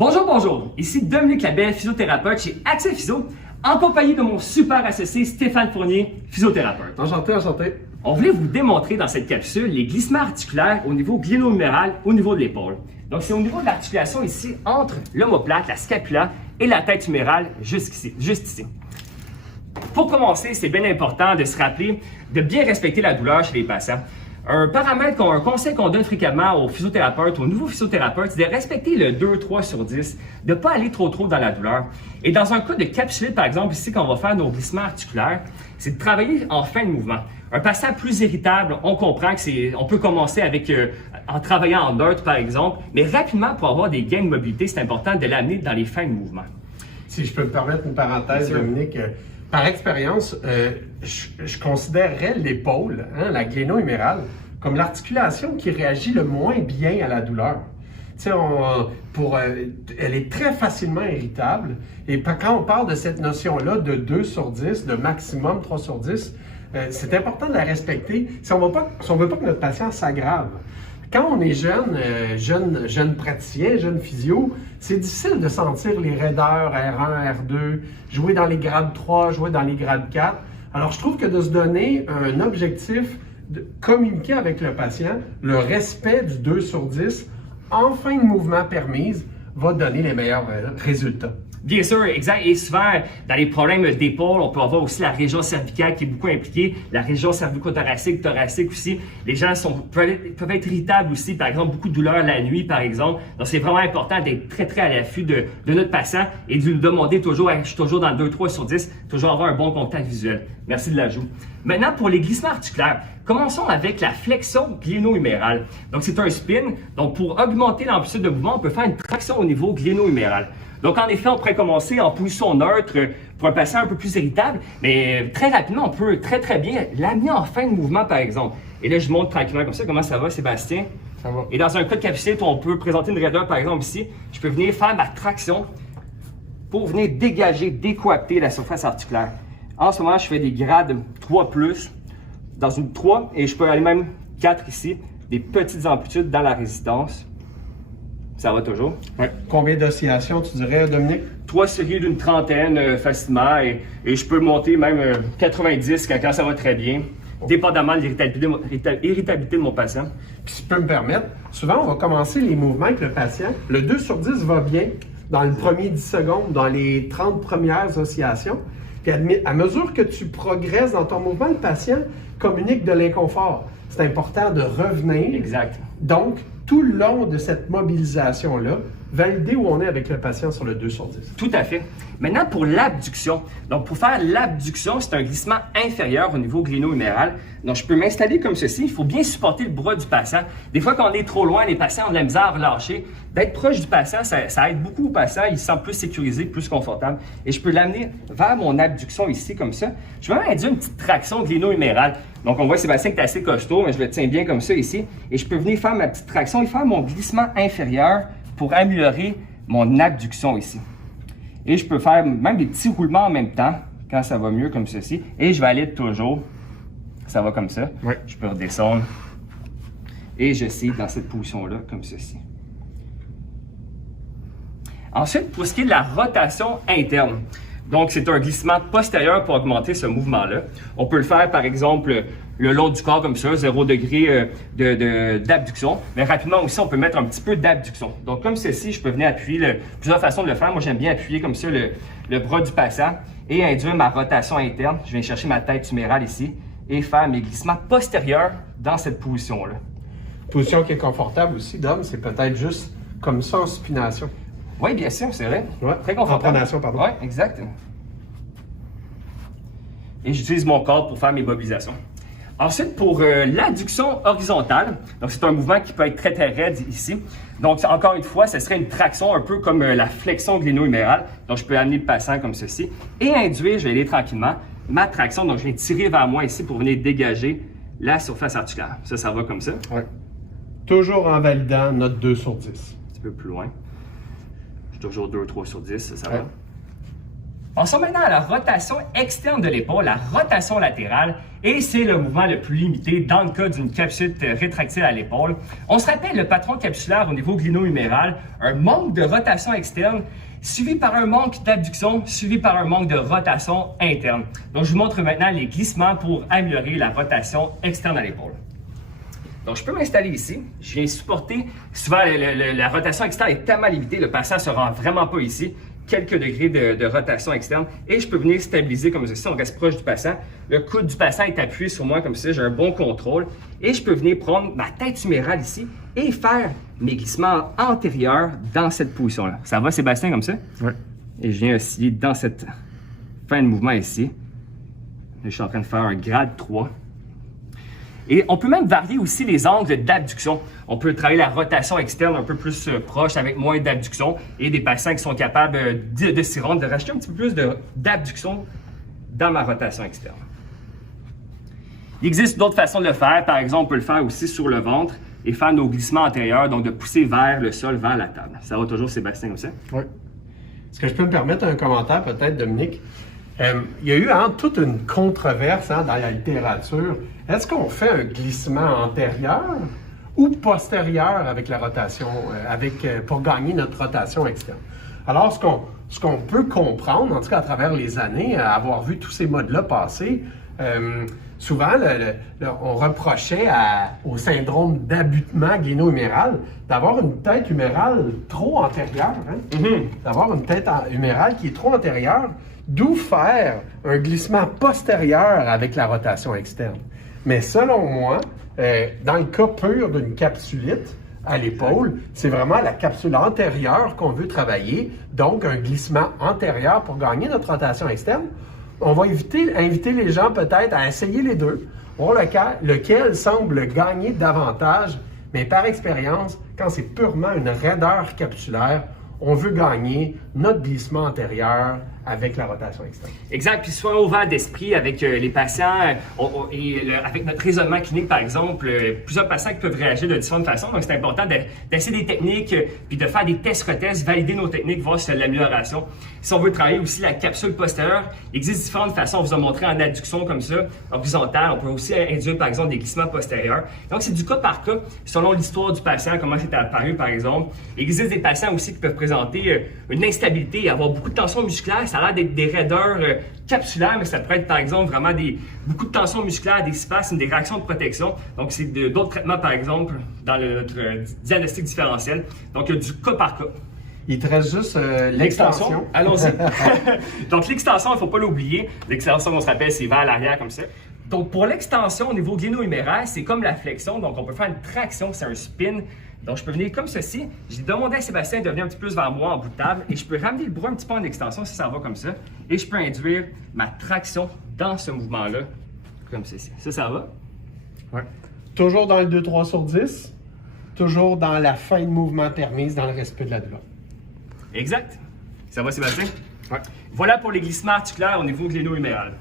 Bonjour, bonjour! Ici Dominique Labelle, physiothérapeute chez Accès Physio, en compagnie de mon super associé Stéphane Fournier, physiothérapeute. Enchanté, enchanté. On voulait vous démontrer dans cette capsule les glissements articulaires au niveau gléno-huméral, au niveau de l'épaule. Donc c'est au niveau de l'articulation ici, entre l'omoplate, la scapula et la tête humérale, juste ici. Pour commencer, c'est bien important de se rappeler de bien respecter la douleur chez les patients. Un conseil qu'on donne fréquemment aux physiothérapeutes, aux nouveaux physiothérapeutes, c'est de respecter le 2-3 sur 10, de ne pas aller trop dans la douleur. Et dans un cas de capsulite, par exemple, ici, quand on va faire nos glissements articulaires, c'est de travailler en fin de mouvement. Un patient plus irritable, on comprend on peut commencer en travaillant en neutre, par exemple, mais rapidement, pour avoir des gains de mobilité, c'est important de l'amener dans les fins de mouvement. Si je peux me permettre une parenthèse, Dominique, par expérience, je considérerais l'épaule, la gléno-humérale, comme l'articulation qui réagit le moins bien à la douleur. Tu sais, elle est très facilement irritable. Et quand on parle de cette notion-là de 2 sur 10, de maximum 3 sur 10, c'est important de la respecter si on ne veut pas que notre patient s'aggrave. Quand on est jeune praticien, jeune physio, c'est difficile de sentir les raideurs R1, R2, jouer dans les grades 3, jouer dans les grades 4. Alors, je trouve que de se donner un objectif de communiquer avec le patient, le respect du 2 sur 10, en fin de mouvement permise, va donner les meilleurs résultats. Bien sûr, exact. Et souvent, dans les problèmes d'épaule, on peut avoir aussi la région cervicale qui est beaucoup impliquée, la région cervico-thoracique, thoracique aussi. Les gens peuvent être irritables aussi, par exemple, beaucoup de douleurs la nuit, par exemple. Donc, c'est vraiment important d'être très à l'affût de notre patient et de lui demander toujours, je suis toujours dans le 2-3 sur 10, toujours avoir un bon contact visuel. Merci de l'ajout. Maintenant, pour les glissements articulaires, commençons avec la flexion gléno-humérale. Donc, c'est un spin. Donc, pour augmenter l'amplitude de mouvement, on peut faire une traction au niveau gléno-huméral. Donc, en effet, on pourrait commencer en position neutre pour un patient un peu plus irritable, mais très rapidement, on peut très bien l'amener en fin de mouvement, par exemple. Et là, je montre tranquillement comme ça. Comment ça va, Sébastien? Ça va. Et dans un cas de capsulite où on peut présenter une raideur, par exemple, ici, je peux venir faire ma traction pour venir dégager, décoapter la surface articulaire. En ce moment, je fais des grades 3+, dans une 3, et je peux aller même 4 ici, des petites amplitudes dans la résistance. Ça va toujours. Ouais. Combien d'oscillations, tu dirais, Dominique? 3 séries d'une trentaine facilement et je peux monter même 90 quand ça va très bien, dépendamment de l'irritabilité de mon patient. Puis si tu peux me permettre, souvent on va commencer les mouvements avec le patient. Le 2 sur 10 va bien dans le premier 10 secondes, dans les 30 premières oscillations. Puis à mesure que tu progresses dans ton mouvement, le patient communique de l'inconfort. C'est important de revenir. Exact. Donc, tout le long de cette mobilisation-là, valider où on est avec le patient sur le 2 sur 10. Tout à fait. Maintenant, pour l'abduction. Donc, pour faire l'abduction, c'est un glissement inférieur au niveau gléno-huméral. Donc, je peux m'installer comme ceci. Il faut bien supporter le bras du patient. Des fois, quand on est trop loin, les patients ont de la misère à relâcher. D'être proche du patient, ça aide beaucoup au patient. Il se sent plus sécurisé, plus confortable. Et je peux l'amener vers mon abduction ici, comme ça. Je vais même induire une petite traction gléno-humérale. Donc, on voit Sébastien qui est assez costaud, mais je le tiens bien comme ça ici. Et je peux venir faire ma petite traction et faire mon glissement inférieur pour améliorer mon abduction ici. Et je peux faire même des petits roulements en même temps, quand ça va mieux comme ceci. Et je vais aller toujours, ça va comme ça. Oui. Je peux redescendre. Et je suis dans cette position-là, comme ceci. Ensuite, pour ce qui est de la rotation interne. Donc, c'est un glissement postérieur pour augmenter ce mouvement-là. On peut le faire, par exemple, le long du corps comme ça, 0 degré d'abduction. Mais rapidement aussi, on peut mettre un petit peu d'abduction. Donc, comme ceci, je peux venir appuyer, plusieurs façons de le faire. Moi, j'aime bien appuyer comme ça le bras du patient et induire ma rotation interne. Je viens chercher ma tête humérale ici et faire mes glissements postérieurs dans cette position-là. Position qui est confortable aussi, Dom, c'est peut-être juste comme ça en supination. Oui, bien sûr, c'est vrai. Ouais. Très confortable. En pronation, pardon. Oui, exact. Et j'utilise mon corps pour faire mes mobilisations. Ensuite, pour l'adduction horizontale, donc c'est un mouvement qui peut être très raide ici. Donc, encore une fois, ce serait une traction un peu comme la flexion gléno-humérale. Donc, je peux amener le patient comme ceci et induire, je vais aller tranquillement, ma traction. Donc, je viens tirer vers moi ici pour venir dégager la surface articulaire. Ça va comme ça. Oui. Toujours en validant notre 2 sur 10. Un petit peu plus loin. Toujours 2-3 sur 10, ça va. Passons maintenant à la rotation externe de l'épaule, la rotation latérale, et c'est le mouvement le plus limité dans le cas d'une capsule rétractile à l'épaule. On se rappelle le patron capsulaire au niveau gléno-huméral, un manque de rotation externe, suivi par un manque d'abduction, suivi par un manque de rotation interne. Donc, je vous montre maintenant les glissements pour améliorer la rotation externe à l'épaule. Donc, je peux m'installer ici. Je viens supporter. Souvent, la rotation externe est tellement limitée, le patient ne se rend vraiment pas ici. Quelques degrés de rotation externe. Et je peux venir stabiliser comme ceci. On reste proche du patient. Le coude du patient est appuyé sur moi comme ça. J'ai un bon contrôle. Et je peux venir prendre ma tête humérale ici et faire mes glissements antérieurs dans cette position-là. Ça va, Sébastien, comme ça? Oui. Et je viens aussi dans cette fin de mouvement ici. Là, je suis en train de faire un grade 3. Et on peut même varier aussi les angles d'abduction. On peut travailler la rotation externe un peu plus proche avec moins d'abduction et des patients qui sont capables de s'y rendre, de rajouter un petit peu plus d'abduction dans ma rotation externe. Il existe d'autres façons de le faire. Par exemple, on peut le faire aussi sur le ventre et faire nos glissements antérieurs, donc de pousser vers le sol, vers la table. Ça va toujours, Sébastien, comme ça? Oui. Est-ce que je peux me permettre un commentaire peut-être, Dominique? Il y a eu toute une controverse dans la littérature. Est-ce qu'on fait un glissement antérieur ou postérieur avec la rotation, pour gagner notre rotation externe? Alors, ce qu'on peut comprendre, en tout cas à travers les années, avoir vu tous ces modes-là passer, souvent, on reprochait au syndrome d'abutement gléno-huméral d'avoir une tête humérale trop antérieure. D'avoir une tête humérale qui est trop antérieure, d'où faire un glissement postérieur avec la rotation externe. Mais selon moi, dans le cas pur d'une capsulite à l'épaule, c'est vraiment la capsule antérieure qu'on veut travailler, donc un glissement antérieur pour gagner notre rotation externe. On va inviter les gens peut-être à essayer les deux, voir lequel semble gagner davantage, mais par expérience, quand c'est purement une raideur capsulaire, on veut gagner notre glissement antérieur avec la rotation externe. Exact. Puis soyons ouverts d'esprit avec les patients avec notre raisonnement clinique, par exemple, plusieurs patients qui peuvent réagir de différentes façons. Donc, c'est important d'essayer des techniques puis de faire des tests-retests, valider nos techniques, voir si y a de l'amélioration. Si on veut travailler aussi la capsule postérieure, il existe différentes façons. On vous a montré en adduction comme ça, horizontale. On peut aussi induire, par exemple, des glissements postérieurs. Donc, c'est du cas par cas, selon l'histoire du patient, comment c'est apparu, par exemple. Il existe des patients aussi qui peuvent présenter une instabilité et avoir beaucoup de tension musculaire. Ça a l'air d'être des raideurs capsulaires, mais ça peut être, par exemple, vraiment beaucoup de tension musculaire, des spasmes, des réactions de protection. Donc, c'est d'autres traitements, par exemple, dans notre diagnostic différentiel. Donc, il y a du cas par cas. Il te reste juste l'extension. Allons-y. Donc, l'extension, il ne faut pas l'oublier. L'extension, on se rappelle, c'est vers l'arrière comme ça. Donc, pour l'extension au niveau gléno-huméraire, c'est comme la flexion. Donc, on peut faire une traction, c'est un spin. Donc, je peux venir comme ceci. J'ai demandé à Sébastien de venir un petit peu plus vers moi en bout de table et je peux ramener le bras un petit peu en extension si ça va comme ça. Et je peux induire ma traction dans ce mouvement-là, comme ceci. Ça va? Oui. Toujours dans le 2-3 sur 10, toujours dans la fin de mouvement permise, dans le respect de la douleur. Exact. Ça va, Sébastien? Oui. Voilà pour les glissements articulaires au niveau gléno-huméral.